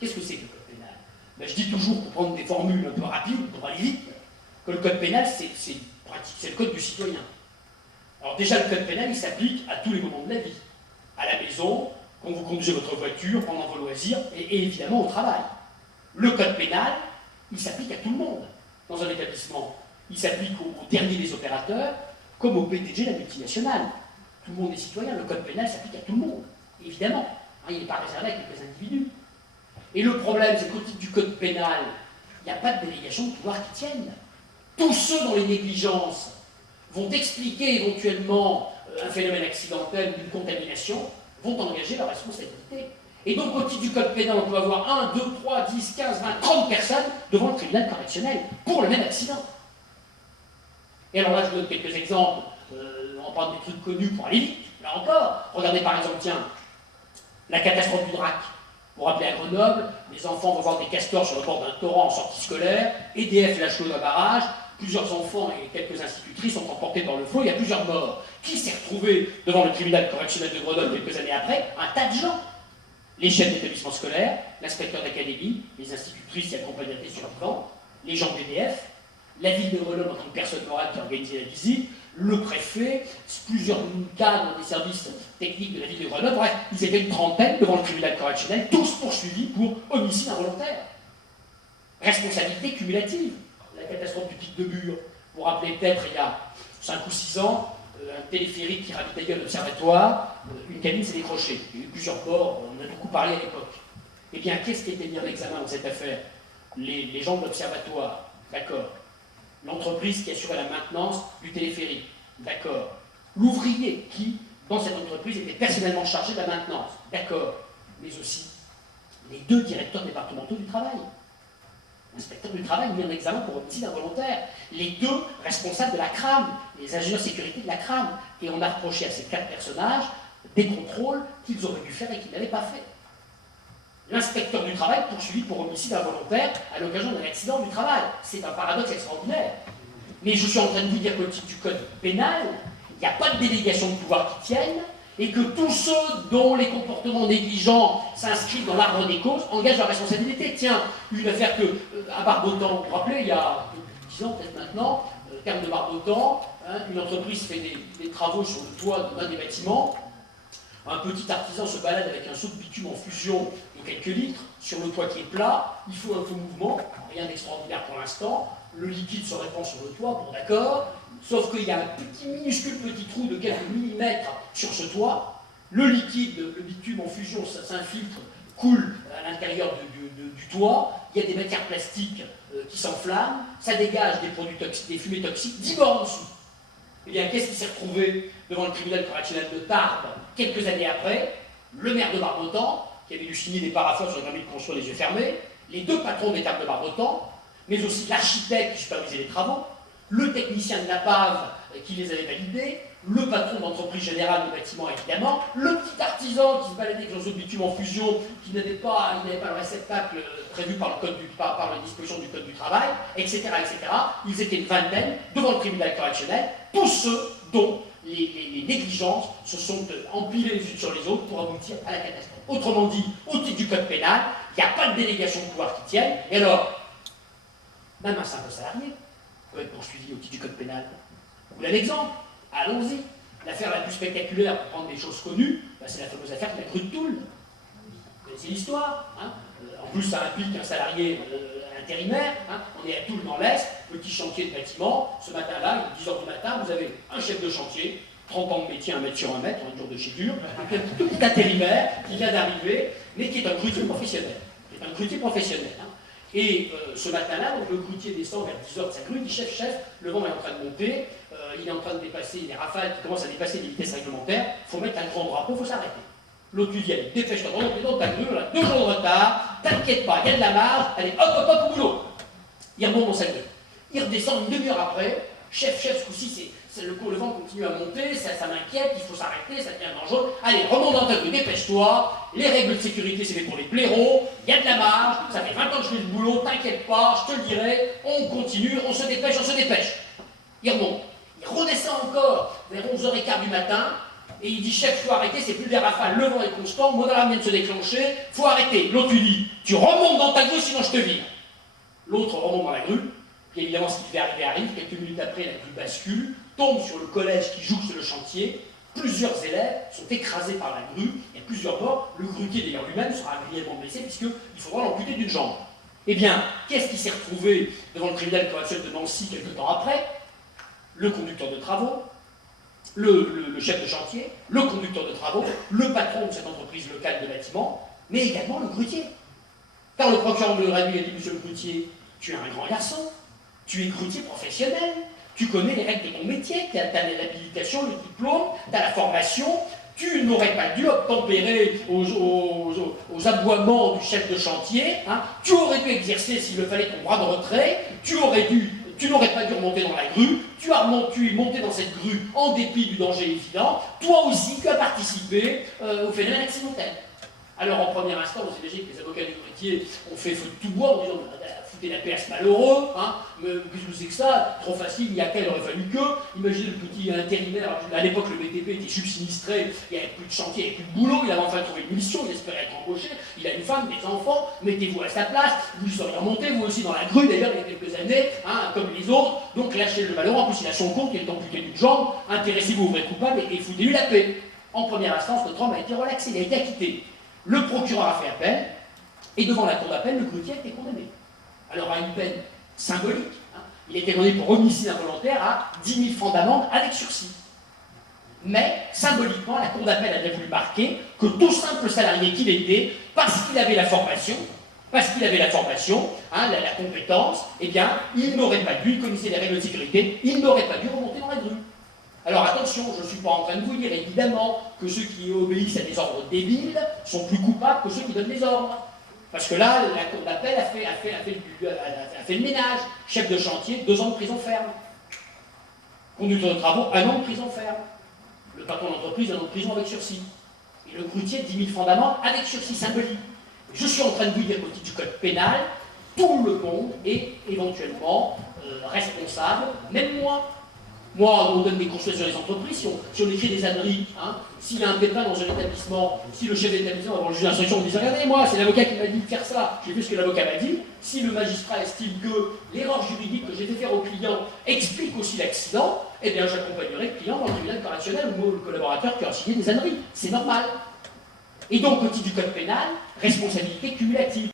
Qu'est-ce que c'est que le code pénal? Ben, je dis toujours, pour prendre des formules un peu rapides, pour aller vite, que le code pénal, c'est le code du citoyen. Alors déjà, le code pénal, il s'applique à tous les moments de la vie. À la maison, quand vous conduisez votre voiture, pendant vos loisirs, et évidemment au travail. Le code pénal, il s'applique à tout le monde dans un établissement. Il s'applique aux derniers des opérateurs, comme au PDG de la multinationale. Tout le monde est citoyen, le code pénal s'applique à tout le monde, évidemment. Hein, il n'est pas réservé à quelques individus. Et le problème, c'est qu'au titre du code pénal, il n'y a pas de délégation de pouvoir qui tienne. Tous ceux dont les négligences vont expliquer éventuellement un phénomène accidentel ou une contamination vont engager leur responsabilité. Et donc, au titre du code pénal, on peut avoir 1, 2, 3, 10, 15, 20, 30 personnes devant le tribunal correctionnel pour le même accident. Et alors là, je vous donne quelques exemples. On parle des trucs connus pour aller vite. Là encore, regardez par exemple, tiens, la catastrophe du Drac. Vous vous rappelez à Grenoble, les enfants vont voir des castors sur le bord d'un torrent en sortie scolaire, EDF lâche l'eau d'un barrage, plusieurs enfants et quelques institutrices sont emportés dans le flot, il y a plusieurs morts. Qui s'est retrouvé devant le tribunal correctionnel de Grenoble quelques années après? Un tas de gens. Les chefs d'établissement scolaire, l'inspecteur d'académie, les institutrices qui accompagnaient les survivants, les gens d'EDF, la ville de Grenoble en tant que personne morale qui a organisé la visite, le préfet, plusieurs cadres des services techniques de la ville de Grenoble, bref, ils étaient une trentaine devant le tribunal correctionnel, tous poursuivis pour homicide involontaire. Responsabilité cumulative. La catastrophe du pic de Bure. Vous vous rappelez peut-être, il y a 5 ou 6 ans, un téléphérique qui ravitaillait un observatoire, une cabine s'est décrochée. Il y a eu plusieurs morts, on en a beaucoup parlé à l'époque. Eh bien, qu'est-ce qui était mis en examen dans cette affaire? Les gens de l'observatoire, d'accord. L'entreprise qui assurait la maintenance du téléphérique, d'accord. L'ouvrier qui, dans cette entreprise, était personnellement chargé de la maintenance, d'accord. Mais aussi les 2 directeurs départementaux du travail. L'inspecteur du travail mis en examen pour homicide involontaire. Les 2 responsables de la CRAM, les ingénieurs sécurité de la CRAM. Et on a reproché à ces 4 personnages des contrôles qu'ils auraient dû faire et qu'ils n'avaient pas fait. L'inspecteur du travail poursuivi pour homicide involontaire à l'occasion d'un accident du travail. C'est un paradoxe extraordinaire. Mais je suis en train de vous dire qu'au titre du code pénal, il n'y a pas de délégation de pouvoir qui tienne, et que tous ceux dont les comportements négligents s'inscrivent dans l'arbre des causes engagent leur responsabilité. Tiens, une affaire à Barbotan, vous vous rappelez, il y a 10 ans peut-être maintenant, terme de Barbotan, une entreprise fait des travaux sur le toit d'un des bâtiments. Un petit artisan se balade avec un seau de bitume en fusion de quelques litres sur le toit qui est plat, il faut un faux mouvement, rien d'extraordinaire pour l'instant, le liquide se répand sur le toit, bon d'accord, sauf qu'il y a un minuscule petit trou de quelques millimètres sur ce toit, le liquide, le bitume en fusion, ça s'infiltre, coule à l'intérieur du toit, il y a des matières plastiques qui s'enflamment, ça dégage des produits toxiques, des fumées toxiques, 10 morts en dessous. Eh bien, qu'est-ce qui s'est retrouvé devant le tribunal correctionnel de Tarbes quelques années après? Le maire de Barbotan, qui avait dû signer des parapheurs sur le permis de construire les yeux fermés, les 2 patrons des tables de Barbotan, mais aussi l'architecte qui supervisait les travaux, le technicien de la PAV qui les avait validés, le patron d'entreprise générale de bâtiment évidemment, le petit artisan qui se baladait avec son seau de bitume en fusion, qui n'avait pas le réceptacle prévu par la disposition du code du travail, etc., etc. Ils étaient une vingtaine devant le tribunal correctionnel, tous ceux dont les négligences se sont empilées les unes sur les autres pour aboutir à la catastrophe. Autrement dit, au titre du code pénal, il n'y a pas de délégation de pouvoir qui tienne, et alors, même un simple salarié peut être poursuivi au titre du code pénal. Vous voulez un exemple? Allons-y. L'affaire la plus spectaculaire, pour prendre des choses connues, c'est la fameuse affaire de la grue de Toul. Vous connaissez l'histoire, hein? En plus, ça implique un salarié intérimaire. Hein? On est à Toul dans l'Est, petit chantier de bâtiment. Ce matin-là, il est 10 h du matin, vous avez un chef de chantier, 30 ans de métier, 1 mètre sur 1 mètre, un jour de chez dur, un petit intérimaire qui vient d'arriver, mais qui est un grutier professionnel. Hein? Et ce matin-là, donc, le grutier descend vers 10 h de sa grue, il dit chef, le vent est en train de monter, il est en train de dépasser les rafales qui commencent à dépasser les vitesses réglementaires, il faut mettre un grand drapeau, il faut s'arrêter. L'autre lui dit allez, dépêche-toi, dans ta grue, on a 2 jours de retard, t'inquiète pas, il y a de la marge, allez, hop, au boulot. Il remonte dans sa grue. Il redescend une demi-heure après, chef, ce coup-ci, le vent continue à monter, ça m'inquiète, il faut s'arrêter, ça devient dangereux. Allez, remonte dans ta grue, dépêche-toi, les règles de sécurité, c'est fait pour les blaireaux, il y a de la marge, ça fait 20 ans que je fais le boulot, t'inquiète pas, je te le dirai, on continue, on se dépêche. Il remonte. Il redescend encore vers 11 h 15 du matin, et il dit chef, il faut arrêter, c'est plus des rafales, le vent est constant, mon alarme vient de se déclencher, faut arrêter. L'autre lui dit tu remontes dans ta grue sinon je te vire. L'autre remonte dans la grue, puis évidemment ce qui devait arriver arrive, quelques minutes après la grue bascule, tombe sur le collège qui jouxte le chantier, plusieurs élèves sont écrasés par la grue, il y a plusieurs morts, le grutier d'ailleurs lui-même sera grièvement blessé puisqu'il faudra l'amputer d'une jambe. Eh bien, qu'est-ce qui s'est retrouvé devant le tribunal correctionnel de Nancy quelques temps après? Le conducteur de travaux, le chef de chantier, le conducteur de travaux, le patron de cette entreprise locale de bâtiment, mais également le grutier. Car le procureur de Rémy a dit, monsieur le grutier, tu es un grand garçon, tu es grutier professionnel, tu connais les règles de ton métier, tu as l'habilitation, le diplôme, tu as la formation, tu n'aurais pas dû obtempérer aux aboiements du chef de chantier, hein. Tu aurais dû exercer, s'il le fallait, ton droit de retrait, tu n'aurais pas dû remonter dans la grue, tu es monté dans cette grue en dépit du danger évident, toi aussi tu as participé au phénomène accidentel. Alors en première instance, vous imaginez que les avocats du grutier ont fait feu de tout bois en disant foutez la paix à ce malheureux, hein, mais qu'est-ce que c'est que ça? Trop facile, il y a qu'à, il aurait fallu que. Imaginez le petit intérimaire, à l'époque le BTP était subsinistré, il n'y avait plus de chantier, il n'y avait plus de boulot, il avait enfin trouvé une mission, il espérait être embauché, il a une femme, des enfants, mettez-vous à sa place, vous seriez remonté, vous aussi dans la grue d'ailleurs il y a quelques années, hein, comme les autres, donc lâchez le malheureux, en plus il a son compte, il est amputé d'une jambe, intéressez-vous au vrai coupable et foutez-lui la paix. En première instance, notre homme a été relaxé, il a été acquitté. Le procureur a fait appel, et devant la cour d'appel, le grutier a été condamné. Alors à une peine symbolique, hein, il a été condamné pour homicide involontaire à 10 000 francs d'amende avec sursis. Mais symboliquement, la cour d'appel a bien voulu marquer que tout simple salarié qu'il était, parce qu'il avait la formation, hein, la compétence, eh bien, il n'aurait pas dû, il connaissait les règles de sécurité, il n'aurait pas dû remonter dans la grue. Alors attention, je ne suis pas en train de vous dire évidemment que ceux qui obéissent à des ordres débiles sont plus coupables que ceux qui donnent les ordres. Parce que là, la cour d'appel a fait le ménage. Chef de chantier, 2 ans de prison ferme. Conducteur de travaux, 1 an de prison ferme. Le patron d'entreprise, 1 an de prison avec sursis. Et le grutier, 10 000 francs d'amende avec sursis symbolique. Je suis en train de vous dire qu'au titre du code pénal, tout le monde est éventuellement responsable, même moi. Moi, on donne des conseils sur les entreprises, si on écrit des âneries, hein, s'il y a un pépin dans un établissement, si le chef d'établissement, avant le juge d'instruction, on dit regardez, moi, c'est l'avocat qui m'a dit de faire ça, j'ai vu ce que l'avocat m'a dit. Si le magistrat estime que l'erreur juridique que j'ai fait faire au client explique aussi l'accident, eh bien, j'accompagnerai le client dans le tribunal correctionnel ou le collaborateur qui a signé des âneries. C'est normal. Et donc, au titre du code pénal, responsabilité cumulative.